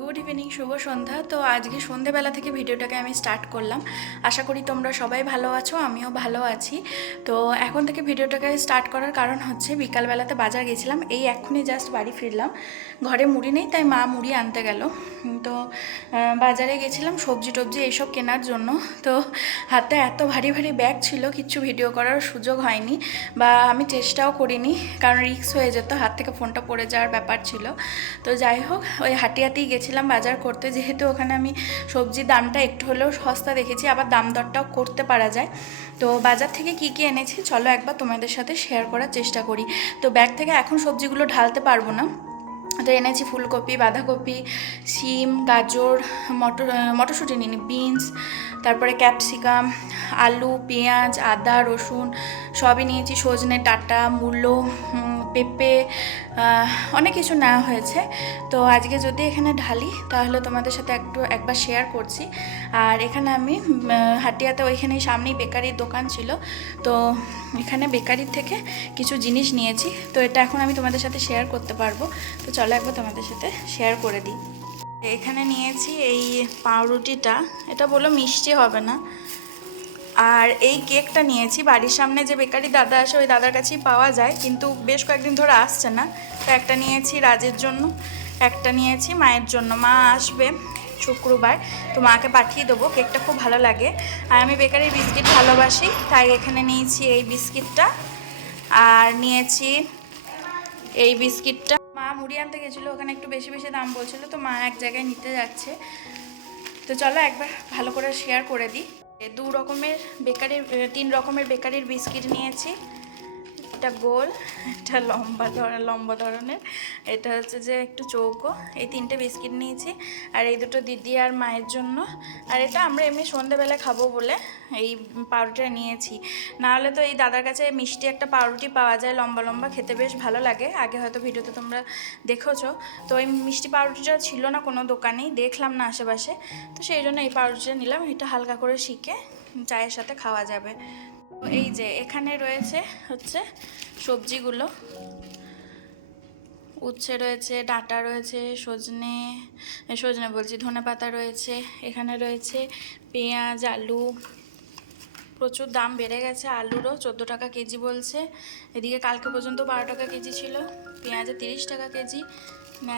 Good evening, শুভ সন্ধ্যা। তো আজকে সন্ধ্যেবেলা থেকে ভিডিওটাকে আমি স্টার্ট করলাম। আশা করি তোমরা সবাই ভালো আছো, আমিও ভালো আছি। তো এখন থেকে ভিডিওটাকে স্টার্ট করার কারণ হচ্ছে বিকালবেলাতে বাজার গেছিলাম, এই এক্ষুনি জাস্ট বাড়ি ফিরলাম। ঘরে মুড়ি নেই, তাই মা মুড়ি আনতে গেল। তো বাজারে গেছিলাম সবজি টবজি এইসব কেনার জন্য। তো হাতে এত ভারী ভারী ব্যাগ ছিল, কিচ্ছু ভিডিও করার সুযোগ হয়নি বা আমি চেষ্টাও করিনি, কারণ রিস্ক হয়ে যেত, হাত থেকে ফোনটা পড়ে যাওয়ার ব্যাপার ছিল। তো যাই হোক, ওই হাটিয়াতেই গেছিলাম বাজার করতে, যেহেতু ওখানে আমি সবজির দামটা একটু হলেও সস্তা দেখেছি, আবার দাম দরটাও করতে পারা যায়। তো বাজার থেকে কি কি এনেছি চলো একবার তোমাদের সাথে শেয়ার করার চেষ্টা করি। তো ব্যাগ থেকে এখন সবজিগুলো ঢালতে পারবো না। তো এনেছি ফুলকপি, বাঁধাকপি, শিম, গাজর, মটরশুঁটি নিই, বিনস, তারপরে ক্যাপসিকাম, আলু, পেঁয়াজ, আদা, রসুন সবই নিয়েছি, সজনে ডাঁটা, মূলো, পেঁপে, অনেক কিছু নেওয়া হয়েছে। তো আজকে যদি এখানে ঢালি তাহলে তোমাদের সাথে একবার শেয়ার করছি। আর এখানে আমি হাটিয়াতে ওইখানেই সামনেই বেকারির দোকান ছিল, তো এখানে বেকারির থেকে কিছু জিনিস নিয়েছি। তো এটা এখন আমি তোমাদের সাথে শেয়ার করতে পারবো। তো চলো একবার তোমাদের সাথে শেয়ার করে দিই। এখানে নিয়েছি এই পাউরুটিটা, এটা বলো মিষ্টি হবে না। আর এই কেকটা নিয়েছি, বাড়ির সামনে যে বেকারি দাদা আসে ওই দাদার কাছেই পাওয়া যায়, কিন্তু বেশ কয়েকদিন ধরে আসছে না। তো একটা নিয়েছি রাজের জন্য, একটা নিয়েছি মায়ের জন্য। মা আসবে শুক্রবার, তো মাকে পাঠিয়ে দেবো। কেকটা খুব ভালো লাগে, আর আমি বেকারির বিস্কিট ভালোবাসি, তাই এখানে নিয়েছি এই বিস্কিটটা। আর নিয়েছি এই বিস্কিটটা। মা মুড়ি আনতে গেছিলো, ওখানে একটু বেশি বেশি দাম বলছিল, তো মা এক জায়গায় নিতে যাচ্ছে। তো চলো একবার ভালো করে শেয়ার করে দিই। তিন রকমের বেকারির বিস্কিট নিয়েছি। এটা গোল, এটা লম্বা ধরনের, এটা হচ্ছে যে একটু চৌকো। এই তিনটে বিস্কিট নিয়েছি, আর এই দুটো দিদি আর মায়ের জন্য। আর এটা আমরা এমনি সন্ধ্যেবেলা খাবো বলে এই পাউরুটিটা নিয়েছি। নাহলে তো এই দাদার কাছে মিষ্টি একটা পাউরুটি পাওয়া যায়, লম্বা লম্বা, খেতে বেশ ভালো লাগে, আগে হয়তো ভিডিওতে তোমরা দেখেছো। তো এই মিষ্টি পাউরুটিটা ছিল না কোনো দোকানেই, দেখলাম না আশেপাশে, তো সেই জন্য এই পাউরুটিটা নিলাম। এটা হালকা করে শিখে চায়ের সাথে খাওয়া যাবে। এই যে এখানে রয়েছে হচ্ছে সবজিগুলো, উচ্ছে রয়েছে, ডাঁটা রয়েছে, সজনে বলছি, ধনেপাতা রয়েছে, এখানে রয়েছে পেঁয়াজ, আলু। প্রচুর দাম বেড়ে গেছে আলুরও, 14 টাকা কেজি বলছে। এদিকে কালকে পর্যন্ত 12 টাকা কেজি ছিল, পেঁয়াজে 30 টাকা কেজি।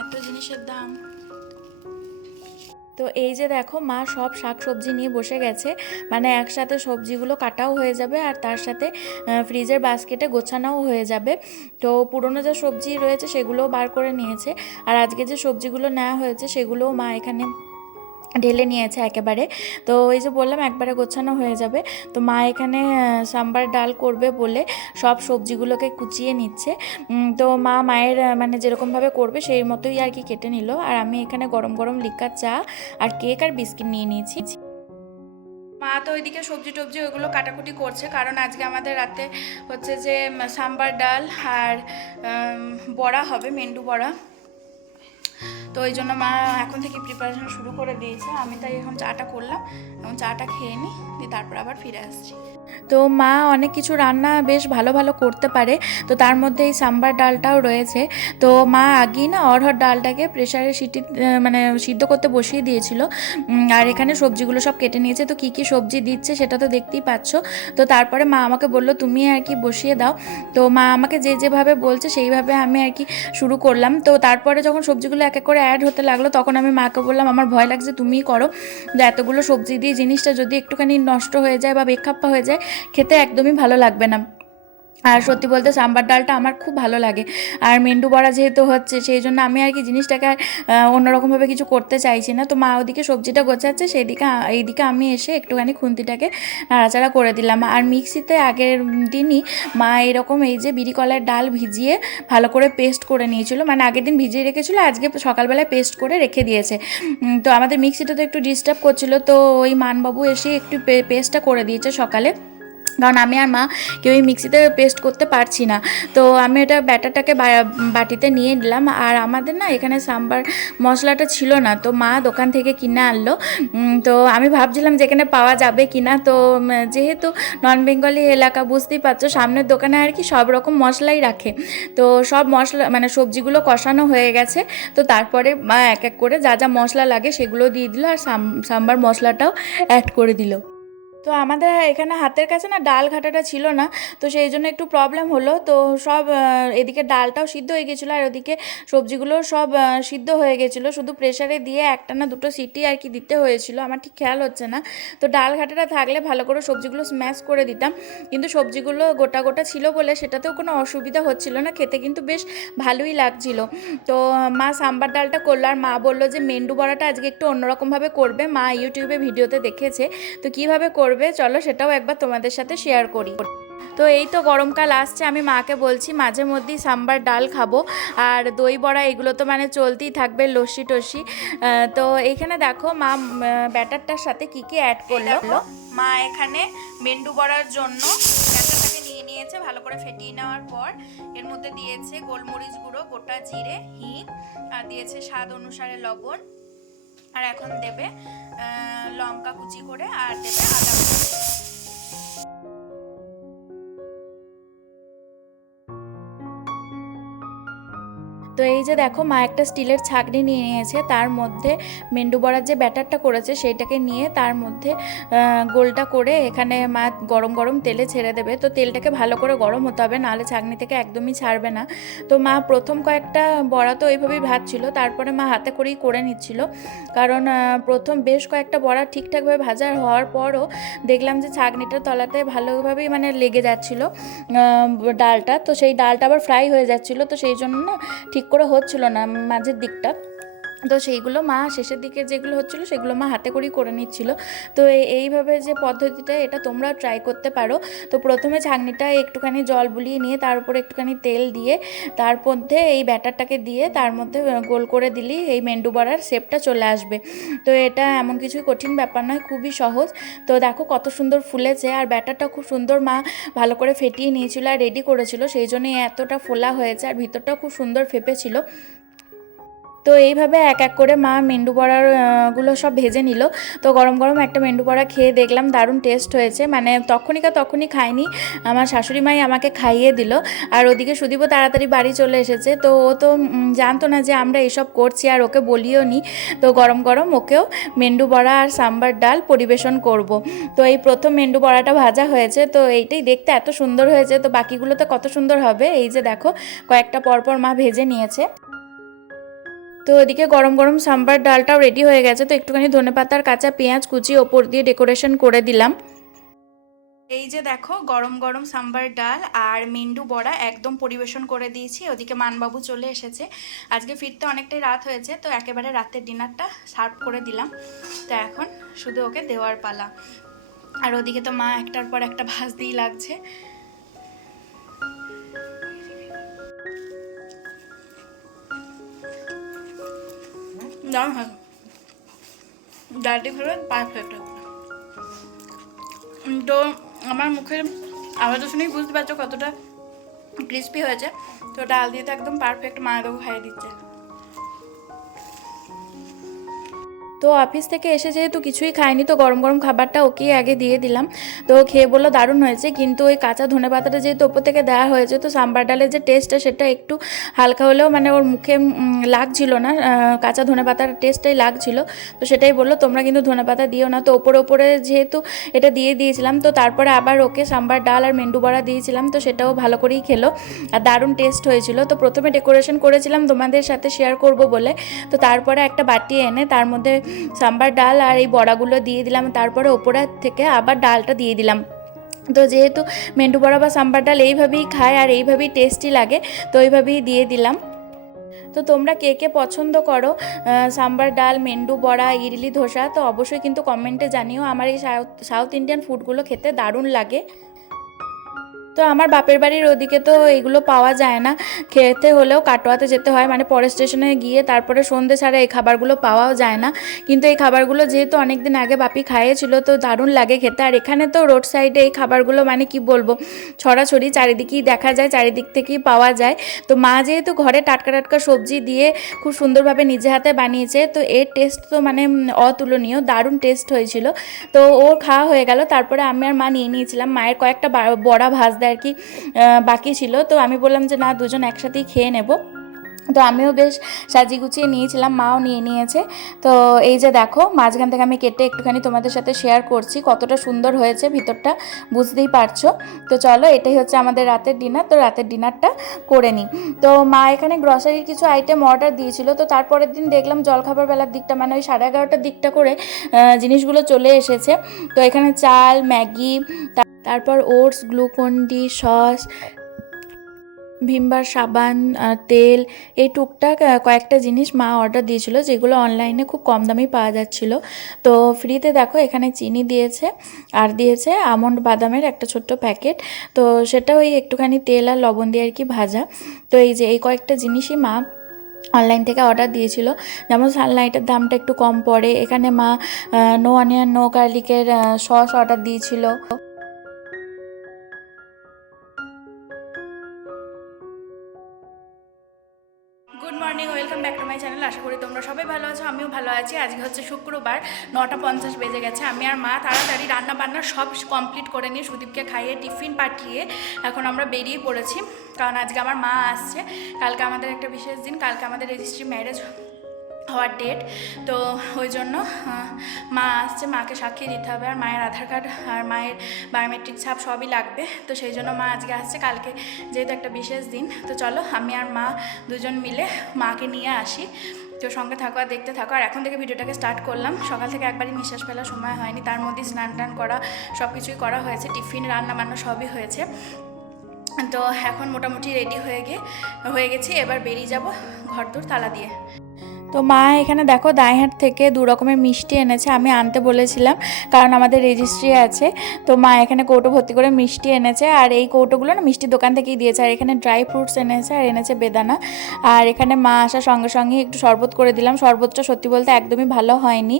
এত জিনিসের দাম। তো এই যে দেখো, মা সব শাক সবজি নিয়ে বসে গেছে, মানে একসাথে সবজিগুলো কাটাও হয়ে যাবে আর তার সাথে ফ্রিজের বাস্কেটে গোছানোও হয়ে যাবে। তো পুরনো যে সবজি রয়েছে সেগুলোও বার করে নিয়েছে, আর আজকে যে সবজিগুলো নেওয়া হয়েছে সেগুলোও মা এখানে ঢেলে নিয়েছে একেবারে। তো এই যে বললাম একবারে গোছানো হয়ে যাবে। তো মা এখানে সাম্বার ডাল করবে বলে সব সবজিগুলোকে কুচিয়ে নিচ্ছে। তো মায়ের মানে যেরকমভাবে করবে সেই মতোই আর কি কেটে নিল। আর আমি এখানে গরম গরম লিকার চা আর কেক আর বিস্কিট নিয়ে নিয়েছি। মা তো ওইদিকে সবজি টবজি ওইগুলো কাটাকুটি করছে, কারণ আজকে আমাদের রাতে হচ্ছে যে সাম্বার ডাল আর বড়া হবে, মেন্ডু বড়া। তো ওই জন্য মা এখন থেকে প্রিপারেশন শুরু করে দিয়েছে। আমি তাই এখন চাটা করলাম, এখন চাটা খেয়ে নিই, দিয়ে তারপর আবার ফিরে আসছি। তো মা অনেক কিছু রান্না বেশ ভালো ভালো করতে পারে, তো তার মধ্যে এই সাম্বার ডালটাও রয়েছে। তো মা আগেই না অড়হর ডালটাকে প্রেশারে মানে সিদ্ধ করতে বসিয়ে দিয়েছিল। আর এখানে সবজিগুলো সব কেটে নিয়েছে। তো কী কী সবজি দিচ্ছে সেটা তো দেখতেই পাচ্ছ। তো তারপরে মা আমাকে বললো তুমি আর কি বসিয়ে দাও। তো মা আমাকে যেভাবে বলছে সেইভাবে আমি আর কি শুরু করলাম। তো তারপরে যখন সবজিগুলো এক এক করে অ্যাড হতে লাগলো, তখন আমি মাকে বললাম আমার ভয় লাগছে, তুমিই করো। যে এতগুলো সবজি দিয়ে জিনিসটা যদি একটুখানি নষ্ট হয়ে যায় বা বেখাপ্পা হয়ে যায়, খেতে একদমই ভালো লাগবে না। আর সত্যি বলতে সাম্বার ডালটা আমার খুব ভালো লাগে। আর মেন্ডু বড়া যেহেতু হচ্ছে, সেই জন্য আমি আর কি জিনিসটাকে অন্যরকমভাবে কিছু করতে চাইছি না। তো মা ওদিকে সবজিটা গোছাচ্ছে, এইদিকে আমি এসে একটুখানি খুন্তিটাকে নাড়াচাড়া করে দিলাম। আর মিক্সিতে আগের দিনই মা এরকম এই যে বিরি কলার ডাল ভিজিয়ে ভালো করে পেস্ট করে নিয়েছিল, মানে আগের দিন ভিজিয়ে রেখেছিলো, আজকে সকালবেলায় পেস্ট করে রেখে দিয়েছে। তো আমাদের মিক্সিটা তো একটু ডিস্টার্ব করছিল, তো ওই মানবাবু এসে একটু পেস্টটা করে দিয়েছে সকালে। কারণ আমি আর মা কেউই মিক্সিতে পেস্ট করতে পারছি না। তো আমি এটা ব্যাটারটাকে বাটিতে নিয়ে নিলাম। আর আমাদের না এখানে সাম্বার মশলাটা ছিল না, তো মা দোকান থেকে কিনে আনলো। তো আমি ভাবছিলাম যে এখানে পাওয়া যাবে কি না। তো যেহেতু নন বেঙ্গলি এলাকা, বুঝতেই পারছো সামনের দোকানে আর কি সব রকম মশলাই রাখে। তো সব মশলা মানে সবজিগুলো কষানো হয়ে গেছে। তো তারপরে মা এক এক করে যা যা মশলা লাগে সেগুলো দিয়ে দিল, আর সাম্বার মশলাটাও অ্যাড করে দিল। তো আমাদের এখানে হাতের কাছে না ডাল ঘাটাটা ছিল না, তো সেই জন্য একটু প্রবলেম হলো। তো সব এদিকে ডালটাও সিদ্ধ হয়ে গেছিলো, আর ওদিকে সবজিগুলো সব সিদ্ধ হয়ে গেছিলো। শুধু প্রেশারে দিয়ে একটা না দুটো সিটি আর কি দিতে হয়েছিল, আমার ঠিক খেয়াল হচ্ছে না। তো ডাল ঘাটাটা থাকলে ভালো করে সবজিগুলো স্ম্যাশ করে দিতাম, কিন্তু সবজিগুলো গোটা গোটা ছিল বলে সেটাতেও কোনো অসুবিধা হচ্ছিল না, খেতে কিন্তু বেশ ভালোই লাগছিল। তো মা সাম্বার ডালটা করলো, আর মা বললো যে মেন্ডু বড়াটা আজকে একটু অন্যরকমভাবে করবে। মা ইউটিউবে ভিডিওতে দেখেছে, তো কীভাবে করবে চলো সেটাও একবার তোমাদের সাথে শেয়ার করি। তো এই তো গরমকাল আসছে, আমি মাকে বলছি মাঝে মধ্যেই সাম্বার ডাল খাবো, আর দই বড়া এগুলো তো মানে চলতেই থাকবে, লস্যি টস্যি। তো এইখানে দেখো মা ব্যাটারটার সাথে কি কি অ্যাড করলো। মা এখানে মেন্ডু বড়ার জন্য ব্যাটারটাকে নিয়ে নিয়েছে, ভালো করে ফেটিয়ে নেওয়ার পর এর মধ্যে দিয়েছে গোলমরিচ গুঁড়ো, গোটা জিরে, হিং, আর দিয়েছে স্বাদ অনুসারে লবণ, আর এখন দেবে লঙ্কা কুচি করে, আর দেবে আদা কুচি। তো এই যে দেখো মা একটা স্টিলের ছাঁকনি নিয়ে নিয়েছে, তার মধ্যে মেন্ডু বড়ার যে ব্যাটারটা করেছে সেইটাকে নিয়ে তার মধ্যে গোলটা করে এখানে মা গরম গরম তেলে ছেড়ে দেবে। তো তেলটাকে ভালো করে গরম হতে হবে, নাহলে ছাঁকনি থেকে একদমই ছাড়বে না। তো মা প্রথম কয়েকটা বড়া তো এইভাবেই ভাজছিল, তারপরে মা হাতে করেই করে নিচ্ছিল, কারণ প্রথম বেশ কয়েকটা বড়া ঠিকঠাকভাবে ভাজা হওয়ার পরও দেখলাম যে ছাঁকনিটার তলাতে ভালোভাবেই মানে লেগে যাচ্ছিলো ডালটা। তো সেই ডালটা আবার ফ্রাই হয়ে যাচ্ছিলো, তো সেই জন্য না ঠিক করে হচ্ছিল না মাঝের দিকটা। তো সেইগুলো মা শেষের দিকে যেগুলো হচ্ছিলো সেগুলো মা হাতে করেই করে নিচ্ছিল। তো এইভাবে যে পদ্ধতিটা, এটা তোমরাও ট্রাই করতে পারো। তো প্রথমে ছাঁকনিটা একটুখানি জল বুলিয়ে নিয়ে তার উপরে একটুখানি তেল দিয়ে তার মধ্যে এই ব্যাটারটাকে দিয়ে তার মধ্যে গোল করে দিলেই এই মেন্ডু বড়ার শেপটা চলে আসবে। তো এটা এমন কিছুই কঠিন ব্যাপার নয়, খুবই সহজ। তো দেখো কত সুন্দর ফুলেছে, আর ব্যাটারটা খুব সুন্দর মা ভালো করে ফেটিয়ে নিয়েছিল আর রেডি করেছিল, সেই জন্যই এতটা ফোলা হয়েছে, আর ভিতরটাও খুব সুন্দর ফেপেছিল। তো এইভাবে এক এক করে মা মেন্ডু বড়ার গুলো সব ভেজে নিল। তো গরম গরম একটা মেন্ডু বড়া খেয়ে দেখলাম দারুণ টেস্ট হয়েছে, মানে তখনই খাইনি, আমার শাশুড়ি মাই আমাকে খাইয়ে দিল। আর ওদিকে সুদীপও তাড়াতাড়ি বাড়ি চলে এসেছে, তো ও তো জানতো না যে আমরা এসব করছি, আর ওকে বলিও নি। তো গরম গরম ওকেও মেন্ডু বড়া আর সাম্বার ডাল পরিবেশন করব। তো এই প্রথম মেন্ডু বড়াটা ভাজা হয়েছে, তো এইটাই দেখতে এত সুন্দর হয়েছে, তো বাকিগুলো তো কত সুন্দর হবে। এই যে দেখো কয়েকটা পরপর মা ভেজে নিয়েছে। তো ওদিকে গরম গরম সাম্বার ডালটাও রেডি হয়ে গেছে। তো একটুখানি ধনেপাতার কাঁচা পেঁয়াজ কুচি ওপর দিয়ে ডেকোরেশন করে দিলাম। এই যে দেখো গরম গরম সাম্বার ডাল আর মেন্ডু বড়া একদম পরিবেশন করে দিয়েছি। ওদিকে মানবাবু চলে এসেছে, আজকে ফিরতে অনেকটাই রাত হয়েছে, তো একেবারে রাতের ডিনারটা সার্ভ করে দিলাম। তো এখন শুধু ওকে দেওয়ার পালা। আর ওদিকে তো মা একটার পর একটা ভাজতেই লাগছে। দারুণ ভালো, ডালটি হলো পারফেক্ট। তো আমার মুখের আওয়াজ শুনেই বুঝতে পারছো কতটা ক্রিস্পি হয়েছে। তো ডাল দিয়ে তো একদম পারফেক্ট, মা দেবো খাইয়ে দিচ্ছে। তো অফিস থেকে এসে যেহেতু কিছুই খায়নি, তো গরম গরম খাবারটা ওকেই আগে দিয়ে দিলাম। তো খেয়ে বললো দারুণ হয়েছে, কিন্তু ওই কাঁচা ধনে পাতাটা যেহেতু ওপর থেকে দেওয়া হয়েছে, তো সাম্বার ডালের যে টেস্টটা সেটা একটু হালকা হলেও মানে ওর মুখে লাগছিল না, কাঁচা ধনে পাতার টেস্টটাই লাগছিল। তো সেটাই বললো তোমরা কিন্তু ধনে পাতা দিও না। তো ওপরে যেহেতু এটা দিয়ে দিয়েছিলাম, তো তারপরে আবার ওকে সাম্বার ডাল আর মেন্ডু বড়া দিয়েছিলাম, তো সেটাও ভালো করেই খেলো আর দারুণ টেস্ট হয়েছিল। তো প্রথমে ডেকোরেশন করেছিলাম তোমাদের সাথে শেয়ার করব বলে, তো তারপরে একটা বাটি এনে তার মধ্যে সাম্বার ডাল আর এই বড়াগুলো দিয়ে দিলাম, তারপরে ওপরে থেকে আবার ডালটা দিয়ে দিলাম। তো যেহেতু মেন্ডু বড়া বা সাম্বার ডাল এইভাবেই খায় আর এইভাবেই টেস্টি লাগে, তো এইভাবেই দিয়ে দিলাম। তো তোমরা কে কে পছন্দ করো সাম্বার ডাল, মেন্ডু বড়া, ইডলি, ধোসা, তো অবশ্যই কিন্তু কমেন্টে জানিও। আমার এই সাউথ ইন্ডিয়ান ফুডগুলো খেতে দারুণ লাগে। তো আমার বাপের বাড়ির ওদিকে তো এগুলো পাওয়া যায় না, খেতে হলেও কাটোয়াতে যেতে হয়, মানে পরের স্টেশনে গিয়ে তারপরে সন্ধে ছাড়া এই খাবারগুলো পাওয়াও যায় না। কিন্তু এই খাবারগুলো যেহেতু অনেক দিন আগে বাপি খাইয়েছিল তো দারুণ লাগে খেতে। আর এখানে তো রোড সাইডে এই খাবারগুলো মানে কি বলবো, ছড়াছড়ি চারিদিকেই দেখা যায়, চারিদিক থেকেই পাওয়া যায়। তো মা যেহেতু ঘরে টাটকা টাটকা সবজি দিয়ে খুব সুন্দরভাবে নিজে হাতে বানিয়েছে, তো এর টেস্ট তো মানে অতুলনীয়, দারুণ টেস্ট হয়েছিল। তো ওর খাওয়া হয়ে গেল, তারপরে আমি আর মা নিয়ে নিয়েছিলাম। মায়ের কয়েকটা বড়া ভাজতে আর কি বাকি ছিল, তো আমি বললাম যে না, দুজন একসাথেই খেয়ে নেব। তো আমিও বেশ সাজিয়ে গুছিয়ে নিয়েছিলাম, মাও নিয়ে নিয়েছে। তো এই যে দেখো, মাঝখান থেকে আমি কেটে একটুখানি তোমাদের সাথে শেয়ার করছি, কতটা সুন্দর হয়েছে ভিতরটা, বুঝতেই পারছো। তো চলো, এটাই হচ্ছে আমাদের রাতের ডিনার। তো রাতের ডিনারটা করে নিই। তো মা এখানে গ্রসারির কিছু আইটেম অর্ডার দিয়েছিল, তো তারপরের দিন দেখলাম জলখাবার বেলার দিকটা মানে ওই 11:30টার দিকটা করে জিনিসগুলো চলে এসেছে। তো এখানে চাল, ম্যাগি, তারপর ওটস, গ্লুকন-ডি, সস, ভিমবার সাবান, তেল, এই টুকটাক কয়েকটা জিনিস মা অর্ডার দিয়েছিল, যেগুলো অনলাইনে খুব কম দামেই পাওয়া যাচ্ছিলো। তো ফ্রিতে দেখো এখানে চিনি দিয়েছে, আর দিয়েছে আমন্ড বাদামের একটা ছোট্ট প্যাকেট। তো সেটা ওই একটুখানি তেল আর লবণ দিয়ে আর কি ভাজা। তো এই যে এই কয়েকটা জিনিসই মা অনলাইন থেকে অর্ডার দিয়েছিল। যেমন সানলাইটের দামটা একটু কম পড়ে, এখানে মা নো অনিয়ন নো গার্লিকের সস অর্ডার দিয়েছিল। Good morning, welcome back to my channel. আশা করি তোমরা সবাই ভালো আছো, আমিও ভালো আছি। আজকে হচ্ছে শুক্রবার, 9:50 বেজে গেছে। আমি আর মা তাড়াতাড়ি রান্না বান্না সব কমপ্লিট করে নিয়ে সুদীপকে খাইয়ে টিফিন পাঠিয়ে এখন আমরা বেরিয়ে পড়েছি, কারণ আজকে আমার মা আসছে। কালকে আমাদের একটা বিশেষ দিন, কালকে আমাদের রেজিস্ট্রি ম্যারেজ হওয়ার ডেট। তো ওই জন্য মা আসছে, মাকে সাক্ষী দিতে হবে, আর মায়ের আধার কার্ড আর মায়ের বায়োমেট্রিক ছাপ সবই লাগবে। তো সেই জন্য মা আজকে আসছে, কালকে যেহেতু একটা বিশেষ দিন। তো চলো আমি আর মা দুজন মিলে মাকে নিয়ে আসি। তো সঙ্গে থাকো আর দেখতে থাকো। আর এখন থেকে ভিডিওটাকে স্টার্ট করলাম। সকাল থেকে একবারই নিঃশ্বাস ফেলার সময় হয়নি, তার মধ্যে স্নান টান করা সব কিছুই করা হয়েছে, টিফিন রান্না বান্না সবই হয়েছে। তো এখন মোটামুটি রেডি হয়ে গেছি, এবার বেরিয়ে যাব ঘরদোর তালা দিয়ে। তো মা এখানে দেখো দাইহাট থেকে 2 রকমের মিষ্টি এনেছে, আমি আনতে বলেছিলাম কারণ আমাদের রেজিস্ট্রি আছে। তো মা এখানে কৌটো ভর্তি করে মিষ্টি এনেছে, আর এই কৌটোগুলো না মিষ্টির দোকান থেকেই দিয়েছে। আর এখানে ড্রাই ফ্রুটস এনেছে, আর এনেছে বেদানা। আর এখানে মা আসার সঙ্গে সঙ্গে একটু শরবত করে দিলাম। শরবতটা সত্যি বলতে একদমই ভালো হয়নি,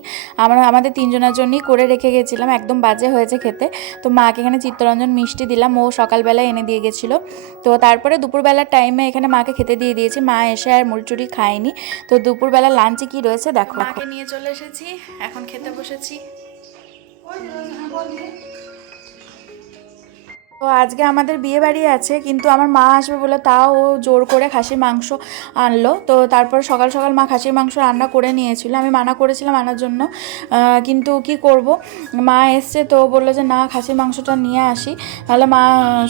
আমাদের 3 জনের জন্যই করে রেখে গেছিলাম, একদম বাজে হয়েছে খেতে। তো মাকে এখানে চিত্তরঞ্জন মিষ্টি দিলাম, ও সকালবেলায় এনে দিয়ে গেছিলো। তো তারপরে দুপুরবেলার টাইমে এখানে মাকে খেতে দিয়ে দিয়েছি। মা এসে আর মুড়ি খায়নি। তো দুপুরবেলা লাঞ্চে কি রয়েছে দেখো। মাকে নিয়ে চলে এসেছি, এখন খেতে বসেছি। তো আজকে আমাদের বিয়ে বাড়ি আছে, কিন্তু আমার মা আসবে বলে তাও ও জোর করে খাসির মাংস আনলো। তো তারপর সকাল সকাল মা খাসির মাংস রান্না করে নিয়েছিল, আমি মানা করেছিলাম আনার জন্য, কিন্তু কি করব, মা এসছে তো বললো যে না, খাসির মাংসটা নিয়ে আসি, তাহলে মা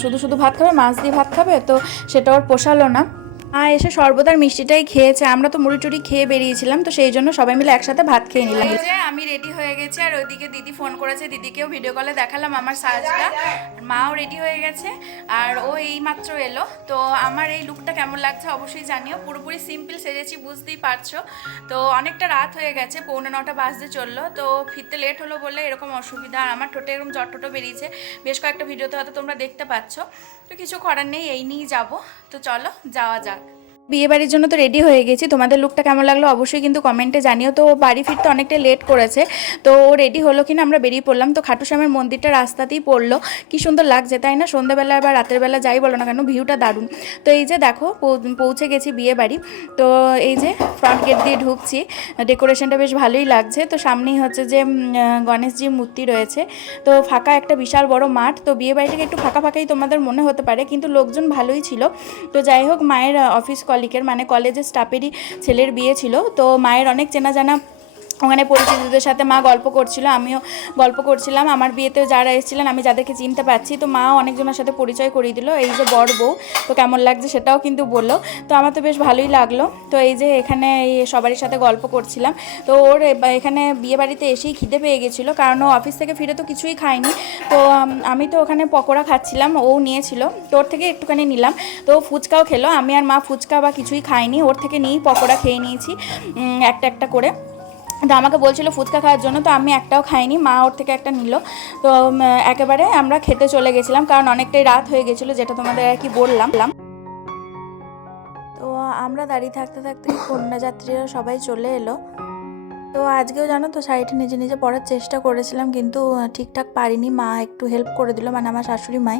শুধু শুধু ভাত খাবে, মাছ দিয়ে ভাত খাবে, তো সেটা ওর পোষালো না। এসে সর্বদার মিষ্টিটাই খেয়েছে, আমরা তো মুড়ি টুড়ি খেয়ে বেরিয়েছিলাম, তো সেই জন্য সবাই মিলে একসাথে ভাত খেয়ে নিলাম। যে আমি রেডি হয়ে গেছি, আর ওইদিকে দিদি ফোন করেছে, দিদিকেও ভিডিও কলে দেখালাম আমার সাজটা। মাও রেডি হয়ে গেছে, আর ও এইমাত্র এলো। তো আমার এই লুকটা কেমন লাগছে অবশ্যই জানিও। পুরোপুরি সিম্পল সেজেছি, বুঝতেই পারছো। তো অনেকটা রাত হয়ে গেছে, 8:45 বাজতে চললো। তো ফিরতে লেট হলো বলে এরকম অসুবিধা। আর আমার ঠোঁটে এরকম জটটটো বেরিয়েছে, বেশ কয়েকটা ভিডিওতে হয়তো তোমরা দেখতে পাচ্ছ। তো কিছু করার নেই, এই নিয়েই যাবো। তো চলো যাওয়া যাক। বিয়ে বাড়ির জন্য তো রেডি হয়ে গেছি, তোমাদের লুকটা কেমন লাগলো অবশ্যই কিন্তু কমেন্টে জানিও। তো বাড়ি ফিরতে অনেকটা লেট করেছে, তো ও রেডি হলো কিনা আমরা বেরিয়ে পড়লাম। তো খাটু শ্যামের মন্দিরটা রাস্তাতেই পড়লো, কি সুন্দর লাগছে তাই না? সন্ধ্যাবেলা বা রাতের বেলা যাই বলো না কেন, ভিউটা দারুণ। তো এই যে দেখো পৌঁছে গেছি বিয়ে বাড়ি। তো এই যে ফ্রন্ট গেট দিয়ে ঢুকছি, ডেকোরেশনটা বেশ ভালোই লাগছে। তো সামনেই হচ্ছে যে গণেশজির মূর্তি রয়েছে। তো ফাঁকা একটা বিশাল বড় মাঠ। তো বিয়ে বাড়িটাকে একটু ফাঁকা ফাঁকাই তোমাদের মনে হতে পারে, কিন্তু লোকজন ভালোই ছিল। তো যাই হোক, মায়ের অফিস কলিগের মানে কলেজের স্টাফেরই ছেলের বিয়ে ছিল। তো মায়ের অনেক চেনা জানা ওখানে পরিচিতদের সাথে মা গল্প করছিল, আমিও গল্প করছিলাম। আমার বিয়েতেও যারা এসেছিলেন আমি যাদেরকে চিনতে পারছি, তো মাও অনেকজনের সাথে পরিচয় করিয়ে দিল। এই যে বর বউ, তো কেমন লাগছে সেটাও কিন্তু বললো। তো আমার তো বেশ ভালোই লাগলো। তো এই যে এখানে সবারই সাথে গল্প করছিলাম। তো ওর এখানে বিয়ে বাড়িতে এসেই খিদে পেয়ে গেছিলো, কারণ ও অফিস থেকে ফিরে তো কিছুই খায়নি। তো আমি তো ওখানে পকোড়া খাচ্ছিলাম, ও নিয়েছিল, তো ওর থেকে একটুখানি নিলাম। তো ফুচকাও খেলো, আমি আর মা ফুচকা বা কিছুই খাইনি, ওর থেকে নিয়েই পকোড়া খেয়ে নিয়েছি একটা একটা করে। তো আমাকে বলছিল ফুচকা খাওয়ার জন্য, তো আমি একটাও খাইনি, মা ওর থেকে একটা নিল। তো একেবারে আমরা খেতে চলে গেছিলাম, কারণ অনেকটাই রাত হয়ে গেছিলো, যেটা তোমাদের আর কি বললাম। তো আমরা দাঁড়িয়ে থাকতে থাকতে কন্যাযাত্রীরা সবাই চলে এলো। তো আজকেও জানো তো শাড়িটা নিজে নিজে পরার চেষ্টা করেছিলাম, কিন্তু ঠিকঠাক পারিনি। মা একটু হেল্প করে দিল, মানে আমার শাশুড়ি মাই।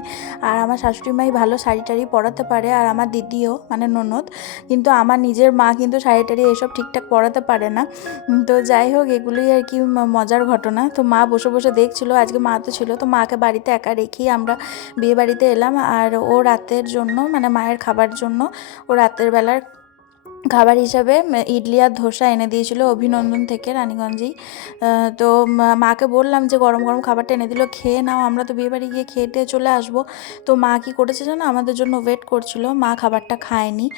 আর আমার শাশুড়ি মাই ভালো শাড়ি টাড়ি পরাতে পারে, আর আমার দিদিও মানে ননদ। কিন্তু আমার নিজের মা কিন্তু শাড়ি টাড়ি এসব ঠিকঠাক পরাতে পারে না। তো যাই হোক, এগুলোই আর কি মজার ঘটনা। তো মা বসে বসে দেখছিল, আজকে মা তো ছিল, তো মাকে বাড়িতে একা রেখেই আমরা বিয়ে বাড়িতে এলাম। আর ও রাতের জন্য মানে মায়ের খাবার জন্য ও রাতের বেলার খাবার হিসাবে ইডলি আর ধোসা এনে দিয়েছিল অভিনন্দন থেকে, রানীগঞ্জেই। তো মাকে বললাম যে গরম গরম খাবারটা এনে দিল, খেয়ে নাও, আমরা তো বিয়ে বাড়ি গিয়ে খেয়ে চলে আসবো। তো মা কী করেছে জানো, আমাদের জন্য ওয়েট করছিল, মা খাবারটা খায়নি।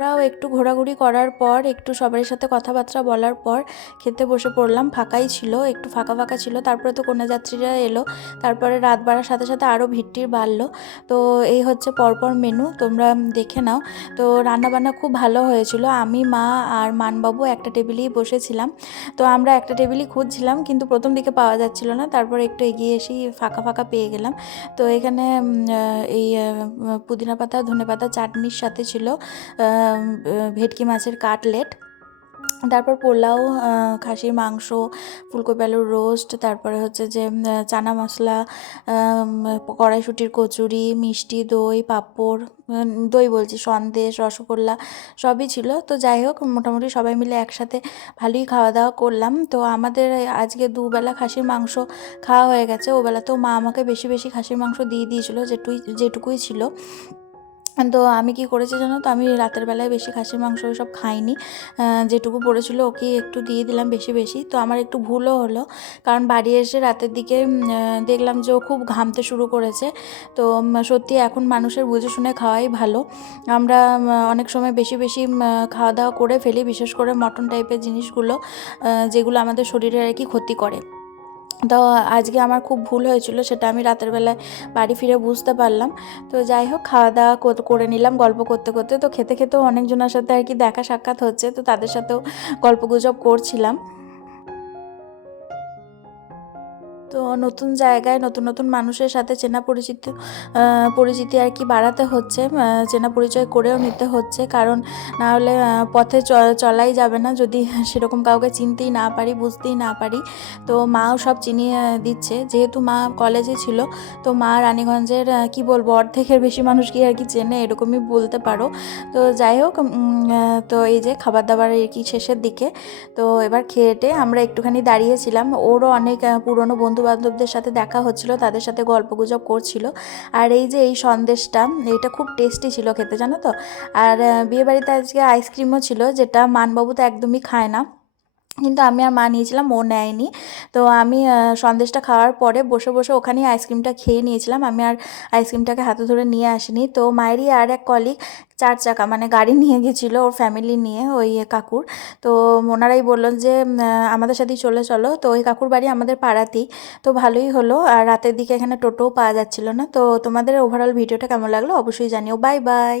আমরাও একটু ঘোরাঘুরি করার পর, একটু সবার সাথে কথাবার্তা বলার পর খেতে বসে পড়লাম। ফাঁকাই ছিল, একটু ফাঁকা ফাঁকা ছিল। তারপরে তো কন্যাযাত্রীরা এলো, তারপরে রাত বাড়ার সাথে সাথে আরও ভিড়টির বাড়লো। তো এই হচ্ছে পরপর মেনু, তোমরা দেখে নাও। তো রান্নাবান্না খুব ভালো হয়েছিল। আমি, মা আর মানবাবু একটা টেবিলেই বসেছিলাম। তো আমরা একটা টেবিলই খুঁজছিলাম, কিন্তু প্রথম দিকে পাওয়া যাচ্ছিল না, তারপর একটু এগিয়ে এসেই ফাঁকা ফাঁকা পেয়ে গেলাম। তো এখানে এই পুদিনা পাতা ধনে পাতা চাটনির সাথে ছিল ভেটকি মাছের কাটলেট, তারপর পোলাও, খাসির মাংস, ফুলকপি আলুর রোস্ট, তারপরে হচ্ছে যে চানা মশলা, কড়াইশুঁটির কচুরি, মিষ্টি দই, পাঁপড়, দই বলছি, সন্দেশ, রসগোল্লা সবই ছিল। তো যাই হোক, মোটামুটি সবাই মিলে একসাথে ভালোই খাওয়া দাওয়া করলাম। তো আমাদের আজকে দুবেলা খাসির মাংস খাওয়া হয়ে গেছে। ওবেলাতেও মা আমাকে বেশি বেশি খাসির মাংস দিয়ে দিয়েছিলো, যেটুকুই ছিল। তো আমি কি করেছি জানো তো, আমি রাতের বেলায় বেশি খাসির মাংস সব খাইনি, যেটুকু পড়েছিল ওকে একটু দিয়ে দিলাম বেশি বেশি। তো আমার একটু ভুলও হলো, কারণ বাড়ি এসে রাতের দিকে দেখলাম যে ও খুব ঘামতে শুরু করেছে। তো সত্যি এখন মানুষের বুঝে শুনে খাওয়াই ভালো। আমরা অনেক সময় বেশি বেশি খাওয়া দাওয়া করে ফেলি, বিশেষ করে মটন টাইপের জিনিসগুলো, যেগুলো আমাদের শরীরে আর কি ক্ষতি করে। তো আজকে আমার খুব ভুল হয়েছিল, সেটা আমি রাতের বেলায় বাড়ি ফিরে বুঝতে পারলাম। তো যাই হোক, খাওয়া দাওয়া করে নিলাম গল্প করতে করতে। তো খেতে খেতেও অনেকজনের সাথে আর কি দেখা সাক্ষাৎ হচ্ছে, তো তাদের সাথেও গল্পগুজব করছিলাম। তো নতুন জায়গায় নতুন নতুন মানুষের সাথে পরিচিতি আর কি বাড়াতে হচ্ছে, চেনা পরিচয় করেও নিতে হচ্ছে, কারণ না হলে পথে চলাই যাবে না যদি সেরকম কাউকে চিনতেই না পারি, বুঝতেই না পারি। তো মাও সব চিনিয়ে দিচ্ছে, যেহেতু মা কলেজে ছিল। তো মা রানীগঞ্জের কি বলবো, অর্ধেকের বেশি মানুষকে আর কি চেনে, এরকমই বলতে পারো। তো যাই হোক, তো এই যে খাবার দাবার আর কি শেষের দিকে। তো এবার খেয়েটে আমরা একটুখানি দাঁড়িয়েছিলাম, ওরও অনেক পুরনো বন্ধু বান্ধবদের সাথে দেখা হচ্ছিল, তাদের সাথে গল্পগুজব করছিল। আর এই যে এই সন্দেশটা, এটা খুব টেস্টি ছিল খেতে, জানো তো। আর বিয়েবাড়িতে আজকে আইসক্রিমও ছিল, যেটা মানবাবু তো একদমই খায় না, কিন্তু আমি আর মা নিয়েছিলাম, ও নেয়নি। তো আমি সন্দেশটা খাওয়ার পরে বসে বসে ওখানেই আইসক্রিমটা খেয়ে নিয়েছিলাম, আমি আর আইসক্রিমটাকে হাতে ধরে নিয়ে আসিনি। তো মায়েরই আর এক কলিগ 4 চাকা মানে গাড়ি নিয়ে গেছিলো ওর ফ্যামিলি নিয়ে, ওই কাকুর। তো ওনারাই বললেন যে আমাদের সাথেই চলে চলো। তো ওই কাকুর বাড়ি আমাদের পাড়াতেই। তো ভালোই হলো, আর রাতের দিকে এখানে টোটোও পাওয়া যাচ্ছিলো না। তো তোমাদের ওভারঅল ভিডিওটা কেমন লাগলো অবশ্যই জানিও। Bye bye.